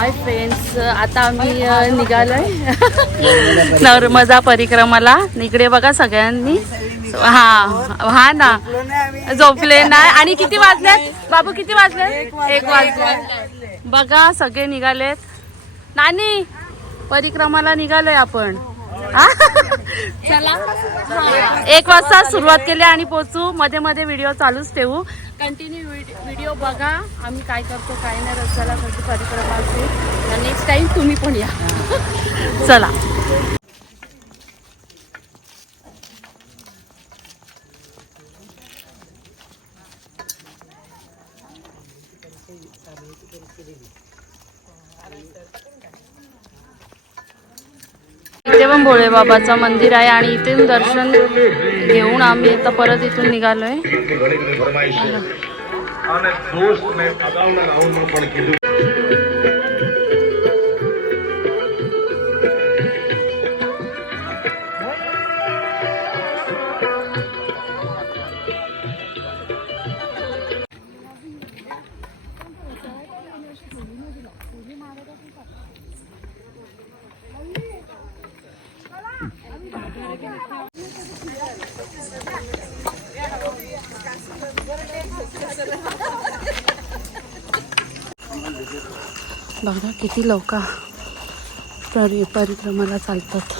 Hi friends, आता आम्ही निघालोय नर्मदा परिक्रमाला. इकडे बघा सगळ्यांनी. हा ना, झोपले नाही. आणि किती वाजलेत बाबू, किती वाजले? 1 वाजले. बघा सगळे निघालेत. नानी, परिक्रमाला निघालोय आपण. चला, 1 वाजता सुरुवात केली आणि पोहोचू. मध्ये मध्ये व्हिडिओ चालूच ठेवू. कंटिन्यू व्हिडिओ बघा आम्ही काय करतो काय नाही. रस्त्याला कशी परिक्रमा असते. नेक्स्ट टाइम तुम्ही पण या. चला. इथे पण भोळे बाबाचं मंदिर आहे आणि इथून दर्शन घेऊन आम्ही आता परत इथून निघालोय. बघा किती लोक परिक्रमाला चालतात.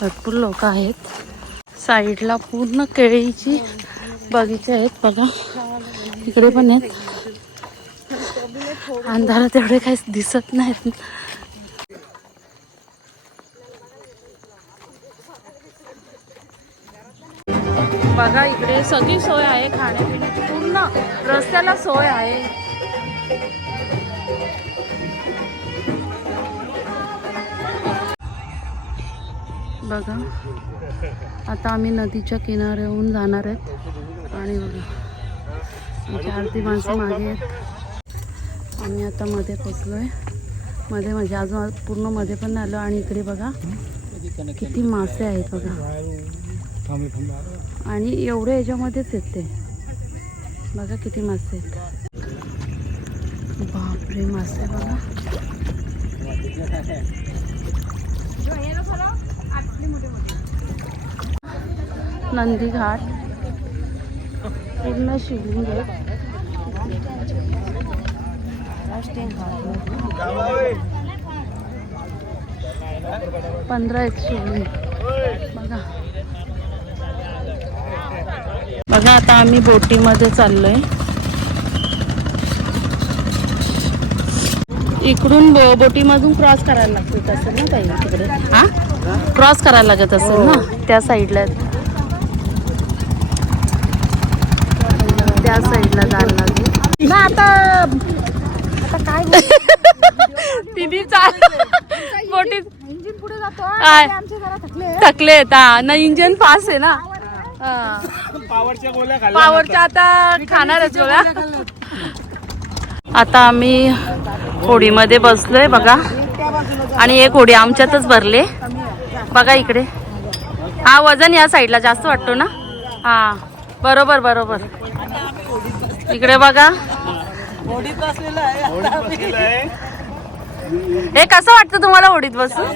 भरपूर लोक आहेत. साईडला पूर्ण केळीची बगीचे आहेत. बघा इकडे पण आहेत. अंधारात एवढे काही दिसत नाहीत. बघा इकडे सगळी सोय आहे. खाण्यापिण्याची पूर्ण रस्त्याला सोय आहे. बघा आता आम्ही नदीच्या किनाऱ्याहून जाणार आहेत. आणि बघा आरती माणसं मागे आहेत. आम्ही आता मध्ये पोचलोय. मध्ये म्हणजे अजून पूर्ण मध्ये पण आलो. आणि इकडे बघा किती मासे आहेत बघा. आणि एवढे याच्यामध्येच येते. बघा किती मासे आहेत. बापरे, मासे बघा. नंदी घाट पूर्ण शिवलिंग आहे. 15 एक शिवलिंग बघा. बघा आता आम्ही बोटीमध्ये चाललोय. इकडून बोटीमधून क्रॉस करायला लागतो असेल ना ताई तिकडे. हा, क्रॉस करायला लागत असेल ना त्या साईडला. त्या साईडला जायला लागेल ना. आता काय तिने बोटीत इंजिन पुढे जातो. थकले ना. इंजिन फास्ट आहे ना. पावरच्या आता खाणारच बघा. आता आम्ही होडीमध्ये बसलोय बघा. आणि एक होडी आमच्यातच भरले बघा. इकडे हा वजन या साईडला जास्त वाटतो ना. हा बरोबर बरोबर. इकडे बघा. हे कसं वाटतं तुम्हाला होडीत बसून?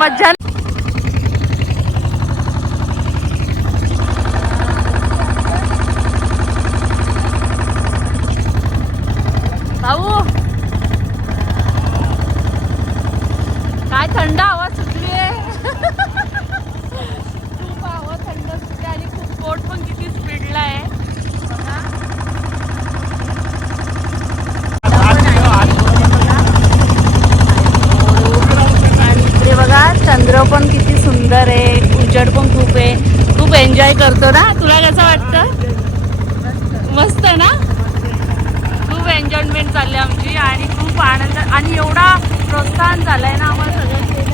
मज्जा. भाऊ काय थंड हवा सुटली आहे. खूप हवा थंड सुटली आणि खूप पोट पण किती स्पीडला आहे. आणि इकडे बघा चंद्र पण किती सुंदर आहे. उजेड पण खूप आहे. खूप एन्जॉय करतो ना. तुला कसं वाटतं? मस्त ना. खूप एन्जॉयमेंट चालली आमची आणि खूप आनंद. आणि एवढा प्रोत्साहन झालाय ना आम्हाला सगळं केलं.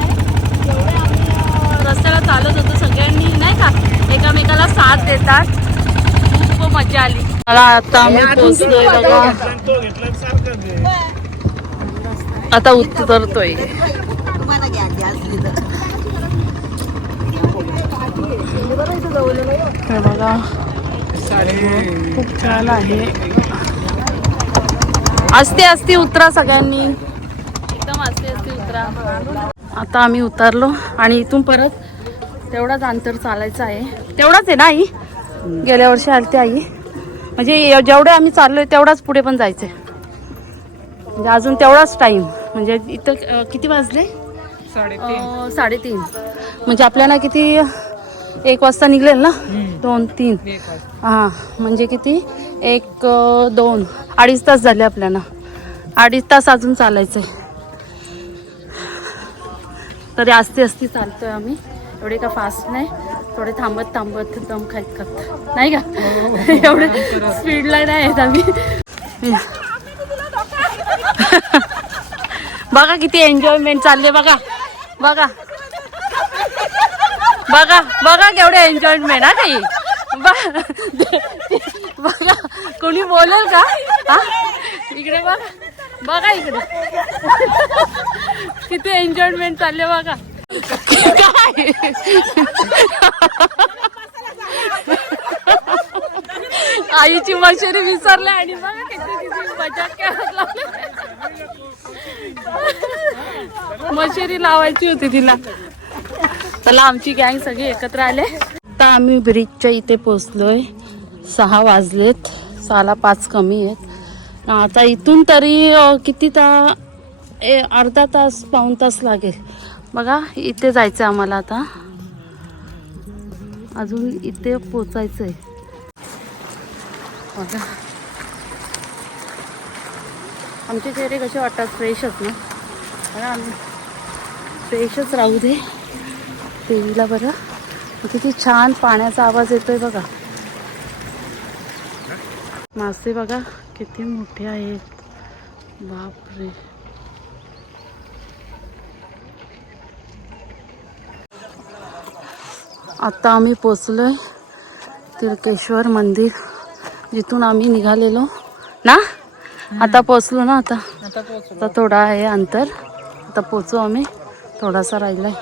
एवढे आम्ही रस्त्याला चालत होतो सगळ्यांनी नाही का, एकामेकाला साथ देतात. खूप मजा आली. मला आता आम्ही पोचलोय बघा. आता उतरतोय. बघा खूप छान आहे. असते असते उतरा सगळ्यांनी, एकदम असते असते उतरा. आता आम्ही उतरलो आणि इथून परत तेवढाच अंतर चालायचं आहे. तेवढाच आहे ना आई? गेल्या वर्षी आलते आई, म्हणजे जेवढे आम्ही चाललोय तेवढाच पुढे पण जायचंय, म्हणजे अजून तेवढाच टाइम. म्हणजे इथं किती वाजले? 3:30. म्हणजे आपल्याला किती 1 वाजता निघलेल ना? 2-3 हां, म्हणजे किती 1-2 अडीच तास झाले आपल्याला. 2.5 तास अजून चालायचंय. तरी आस्ते आस्ते चालतोय आम्ही, एवढे का फास्ट नाही, थोडे थांबत थांबत दम खात खात, नाही का? एवढे स्पीडला नाही आहेत आम्ही. बघा किती एन्जॉयमेंट चालले, बघा बघा बघा बघा केवढे एन्जॉयमेंट. हा काही बघा, कोणी बोलेल का? हा इकडे बघा, बघा इकडे किती एन्जॉयमेंट चालले बघा. काय आईची मशेरी विसरले आणि बघा किती मजा मशेरी लावायची होती तिला. चला आमची गँग सगळी एकत्र आले. आता आम्ही ब्रिजच्या इथे पोचलोय. 6 वाजलेत, 6:05 कमी आहेत. आता इथून तरी किती अर्धा तास 1-1.25 तास लागेल. बघा इथे जायचं आम्हाला. आता अजून इथे पोचायचंय. बघा आमचे चेहरे कसे वाटतात, फ्रेशच ना? बघा आम्ही फ्रेशच राहू दे देवीला. बरं किती छान पाण्याचा आवाज येतोय बघा. मासे बघा किती मोठे आहेत, बापरे. आता आम्ही पोचलोय तिरकेश्वर मंदिर, जिथून आम्ही निघालेलो ना. आता पोचलो ना. आता थोडा आहे अंतर, आता पोचू आम्ही. थोडासा राहिलाय.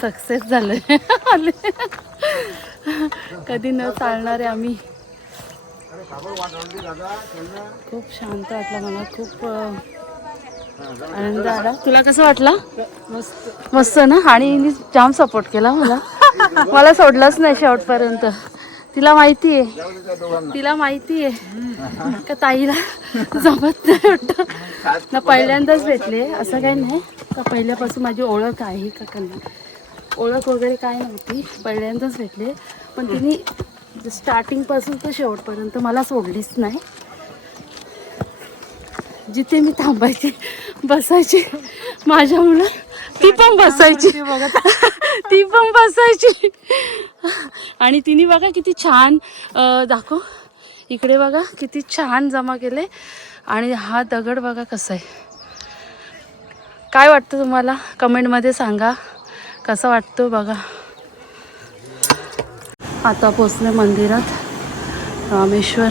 सक्सेस झालंय. कधी न चालणारे आम्ही. खूप शांत वाटलं मला, खूप आनंद आला. तुला कसं वाटलं? मस्त ना. आणि जाम सपोर्ट केला मला, मला सोडलंच नाही शेवटपर्यंत. तिला माहिती आहे का ताईला जमत नाही वाटतं ना. पहिल्यांदाच भेटले असं काही नाही का, पहिल्यापासून माझी ओळख आहे का नाही, ओळख वगैरे काय नव्हती, पहिल्यांदाच भेटले. पण तिने स्टार्टिंगपासून तर शेवटपर्यंत मला सोडलीच नाही. जिथे मी थांबायचे बसायची माझ्या मुलं, ती पण बसायची ती पण बसायची. आणि तिने बघा किती छान दाखव इकडे, बघा किती छान जमा केले. आणि हा दगड बघा कसा आहे. काय वाटतं तुम्हाला? कमेंटमध्ये सांगा कसा वाटतो बघा. आता पोचले मंदिरात, रामेश्वर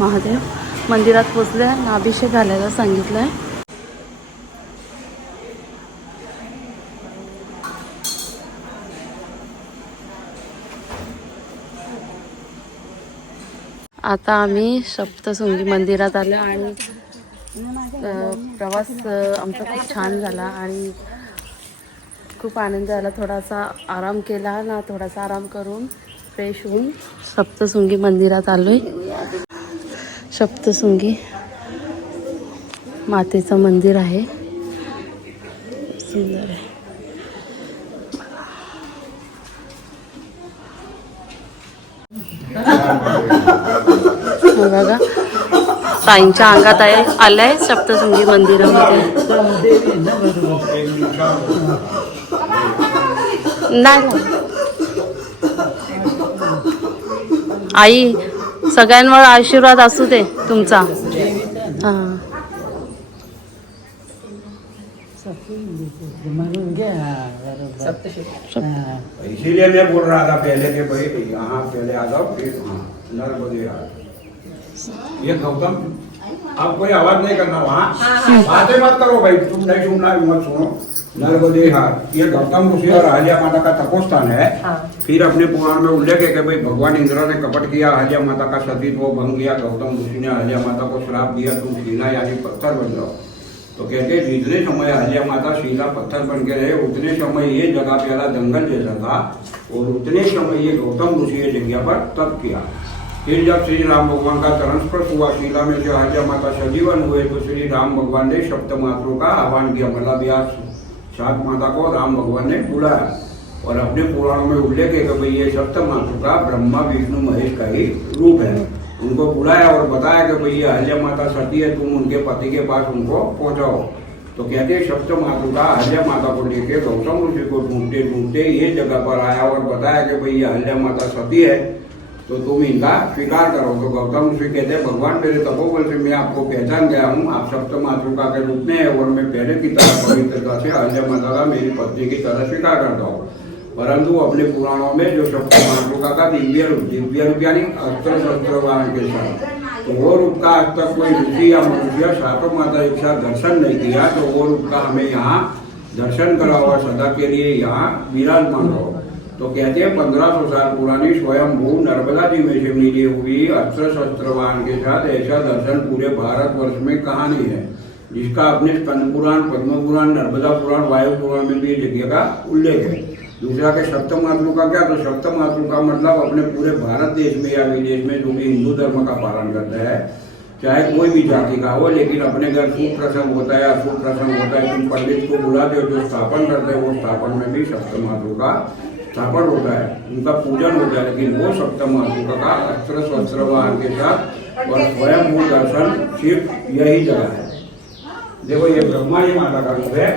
महादेव मंदिरात पोचले. अभिषेक घालायला सांगितलंय. आता आम्ही सप्तशृंगी मंदिरात आलो आणि प्रवास आमचा खूप छान झाला आणि खूप आनंद झाला. थोडासा आराम केला ना, थोडासा आराम करून फ्रेश होऊन सप्तशृंगी मंदिरात आलोय. सप्तशृंगी मातेचं मंदिर आहे, सुंदर आहे. बघा ताईंच्या अंगात आलंय सप्तशृंगी मंदिरामध्ये. नाही आई, सगळ्यांवर आशीर्वाद असू दे तुमचा. हां इसीलिए मैं बोल रहा था पहले कि भाई यहाँ पहले आ जाओ, फिर नर्मदे आ जाओ. ये गौतम, आप कोई आवाज नहीं करना वहाँ, बातें मत करो भाई, तुम नहीं सुनना मत सुनो. नर्मदे हाट, ये गौतम ऋषि और अहल्या माता का तपोस्थान है। फिर अपने पुराण में उल्लेख है कि भाई भगवान इंद्र ने कपट किया, अहल्या माता का सतीत्व भंग किया, गौतम ऋषि ने अहल्या माता को श्राप दिया, तुम शीला यानी पत्थर बन जाओ। तो कहते हैं जितने समय अहल्या माता शीला पत्थर बन के रहे, उतने समय ये जगह प्यारा जंगल जैसा था, और उतने समय ये गौतम ऋषि ये जगह पर तप किया। फिर जब श्री राम भगवान का ट्रांसफर हुआ शीला में, जो अहल्या माता सजीवन हुए, तो श्री राम भगवान ने सप्तमातृ का आह्वान किया, मतलब या 7 माता को राम भगवान ने बुलाया। और अपने पुराणों में उल्लेख है कि भाई ये सप्तमातृ का ब्रह्मा विष्णु महेश का ही रूप है। उनको बुलाया और बताया कि भाई ये अहल्या माता सती है, तुम उनके पति के पास उनको पहुंचाओ। तो कहते हैं सप्तमातृ का अहल्या माता को लेके गौतम ऋषि को ढूंढते ढूंढते ये जगह पर आया और बताया कि भाई ये अहल्या माता सती है, तो तुम इनका स्वीकार करो। तो गौतम ऋषि कहते हैं भगवान मेरे तपोबल से मैं आपको पहचान गया हूँ, आप सप्तमातृका के रूप में है, और मैं पहले की तरह पवित्रता से अहल्या माता का मेरी पत्नी की तरह स्वीकार करता हूँ। परंतु अपने पुराणों में जो सप्तमातृका का दिव्य रूप यानी अस्त्र शस्त्र के साथ, तो वो रूप का आज तक कोई ऋषि या मनुष्य 7 माता एक साथ दर्शन नहीं किया, तो वो रूप का हमें यहाँ दर्शन करा हुआ सदा के लिए यहाँ विराजमान हो। तो कहते हैं 1500 साल पुरानी स्वयंभू नर्मदा जी में से मिली हुई अस्त्र शस्त्रवान के साथ ऐसा दर्शन पूरे भारतवर्ष में कहाँ नहीं है, जिसका अपने स्कंद पुराण, पद्म पुराण, नर्मदा पुराण, वायु पुराण में भी जगह का उल्लेख है। दूसरा के सप्तमातृ का क्या, तो सप्तमातृ का मतलब अपने पूरे भारत देश में या विदेश में जो भी हिंदू धर्म का पालन करता है, चाहे कोई भी जाति का हो, लेकिन अपने घर शुभ प्रसंग होता है, अशुभ प्रसंग होता है, तुम पंडित को बुलाते हो, जो स्थापन करते हैं वो स्थापन में भी सप्तमातृ का स्थापन होता है, उनका पूजन होता है। लेकिन वो सप्तमातृका का अस्त्र शस्त्र वाहन के साथ और स्वयं वो दर्शन सिर्फ यही जगह है। देखो ये ब्रह्मा जी माता का रूप है,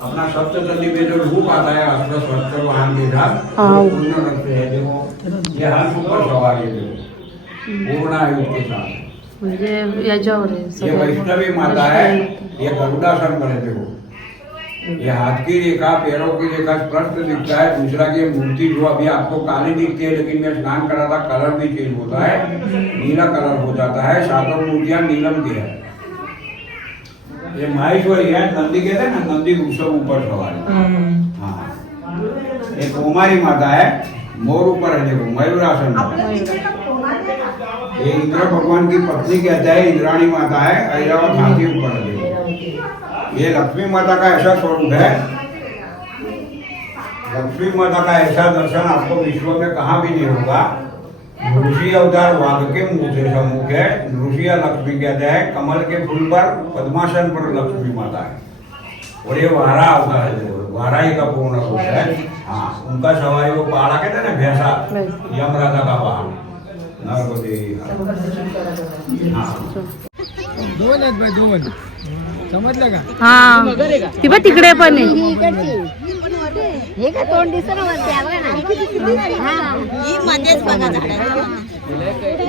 अपना सप्तचंडी में जो रूप आता है अस्त्र शस्त्र वाहन के साथ, पूर्ण रूप से है। देखो ये हाथ ऊपर सवार है, देखो पूर्ण आयु के साथ, म्हणजे याच्यावर ये वैष्णवी माता है, ये गरुडासन पर है। देखो ये हाथ की रेखा, पैरों की रेखा स्पष्ट दिखता है। दूसरा की मूर्ति जो अभी आपको काली दिखती है, लेकिन मैं स्नान करा था, कलर भी चेंज होता है, नीला कलर हो जाता है। 7 मूर्तियां नीलम की है। ये माहेश्वरी है, नंदी कहते हैं ना, नंदी उसके ऊपर सवार है। हाँ ये कुमारी माता है, मोर ऊपर है, देखो मयूरासन पर। ये इंद्र भगवान की पत्नी कहते हैं, इंद्राणी माता है, ऐरावत हाथी ऊपर है। देखो ये लक्ष्मी माता का ऐसा स्वरूप है, लक्ष्मी माता का ऐसा दर्शन आपको विश्व में कहाँ भी नहीं होगा। ऋषि अवतार वाघ के मुंह से सम्मुख है, ऋषि या लक्ष्मी कहते हैं, कमल के फूल पर पद्मासन पर लक्ष्मी माता है। और ये वारा अवतार है, वारा ही का पूर्ण रूप है। हाँ उनका सवारी वो पहाड़ा कहते हैं ना, भैंसा, यमराजा का पहाड़ नर्मदे। हाँ 2 आहेत बाई, 2 समजलं का? हा ती बघ तिकडे पण आहे। हे काय तोंड दिसत ना वरती, आहे बघा ना. हा ही मध्येच बघा झाडाला.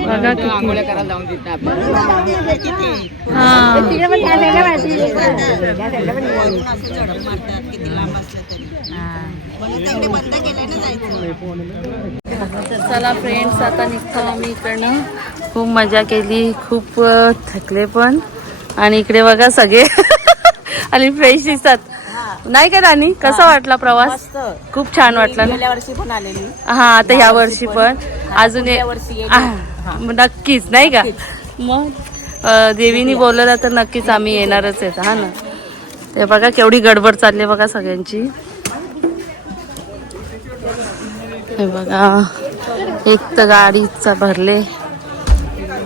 बघा किती आंघोळ्या करायला जाऊन देत नाही आपल्याला. हा तिकडे पण त्या साईडला माहिती किती लांब असलं तरी म्हणून त्यांनी बंद केलंय ना जायचं. तर चला फ्रेंड्स, आता निघतो आम्ही इकडनं. खूप मजा केली, खूप थकले पण. आणि इकडे बघा सगळे आणि फ्रेश दिसतात, नाही का राणी? कसा वाटला प्रवास? खूप छान वाटला ना? गेल्या वर्षी पण आलेली. हा आता ह्या वर्षी पण अजून नक्कीच, नाही का? मग देवीनी बोलवलं तर नक्कीच आम्ही येणारच आहेत. हा ना, ते बघा केवढी गडबड चालली बघा सगळ्यांची. हे बघा एक तर गाडीचा भरले.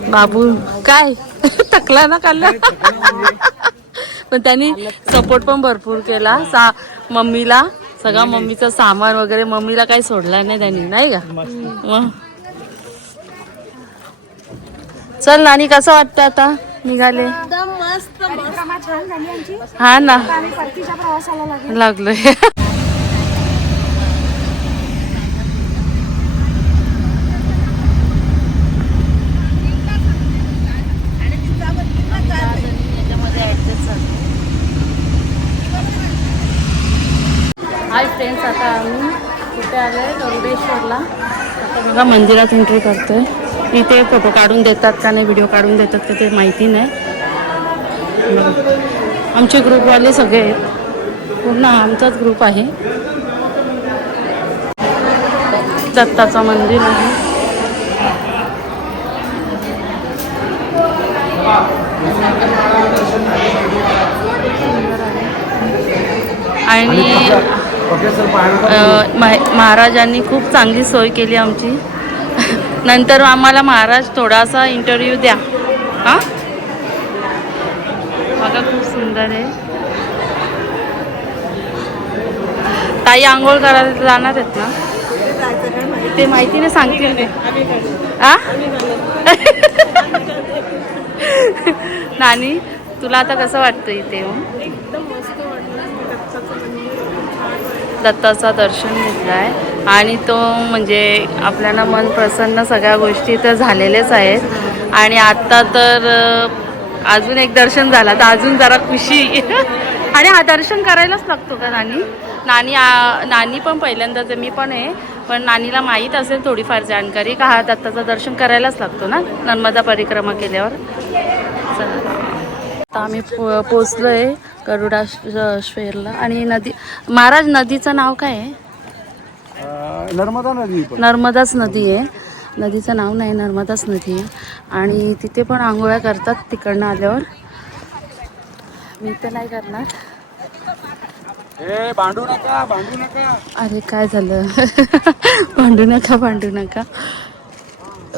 बाबू काय थकला ना काल, पण त्यांनी सपोर्ट पण भरपूर केला मम्मीला. सगळा मम्मीचं सामान वगैरे मम्मीला काही सोडला नाही त्यांनी, नाही का? मग चल नानी, कसं वाटतं आता निघाले? एकदम मस्त. छान झाली आमची. हा ना, आम्ही परतीच्या प्रवासाला लागलोय. हाय फ्रेंड्स, आता आम्ही कुठे आलो आहे? गरुडेश्वरला. आता बघा मंदिरात एंट्री करतोय. इथे फोटो काढून देतात का नाही, व्हिडिओ काढून देतात का ते माहिती नाही. आमचे ग्रुपवाले सगळे आहेत. पूर्ण आमचाच ग्रुप आहे. दत्ताचं मंदिर आहे. आणि महाराजांनी खूप चांगली सोय केली आमची. नंतर आम्हाला महाराज थोडासा इंटरव्ह्यू द्या. हां बघा खूप सुंदर आहे. ताई आंघोळ करायला जाणार आहेत ना ते माहिती नाही सांगतील ते. आ नानी तुला आता कसं वाटतं इथे दत्ताचा दर्शन घेतलं आहे आणि तो म्हणजे आपल्याला मन प्रसन्न सगळ्या गोष्टी तर झालेल्याच आहेत. आणि आत्ता तर अजून एक दर्शन झाला तर अजून जरा खुशी. आणि हा दर्शन करायलाच लागतो का नानी? नानी पण पहिल्यांदाच आहे, मी पण आहे, पण नानीला माहीत असेल थोडीफार जाणकारी का हा दत्ताचं दर्शन करायलाच लागतो ना नर्मदा परिक्रमा केल्यावर. आता आम्ही पोचलो आहे गरुडाश्वेरला. आणि महाराज नदीचं नाव काय आहे? नर्मदा नदी. नर्मदाच नदी आहे. नदीचं नाव नाही, नर्मदाच नदी आहे. आणि तिथे पण आंघोळ्या करतात तिकडनं आल्यावर. मी तर नाही करणार. भांडू नका, भांडू नका. अरे काय झालं? भांडू नका.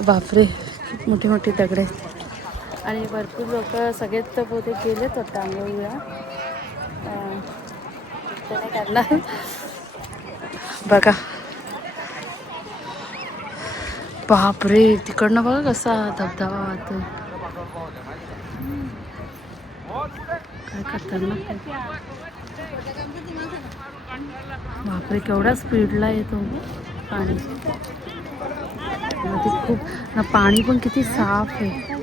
बापरे खूप मोठी मोठी दगड आहेत. आणि भरपूर लोक सगळेच तर बहुतेक गेलेच होते आंघोळीला. नाही करणार. बघा बापरे तिकडनं बघा कसा धबधबा वाहतो. काय खतरनाक आहे. बापरे केवढा स्पीडला येतो पाणी. नदी खूप ना, पाणी पण किती साफ आहे.